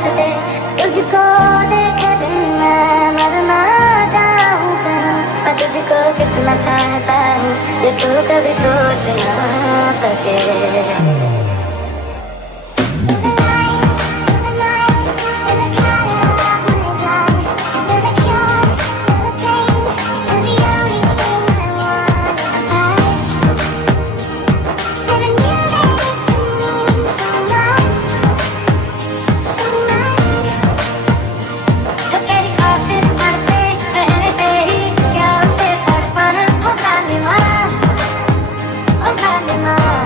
वास्ते तुझको देखे बिन मैं मरना चाहूँ कहाँ। मैं तुझको कितना चाहता हूँ ये तू कभी सोच ना सके। Zalimah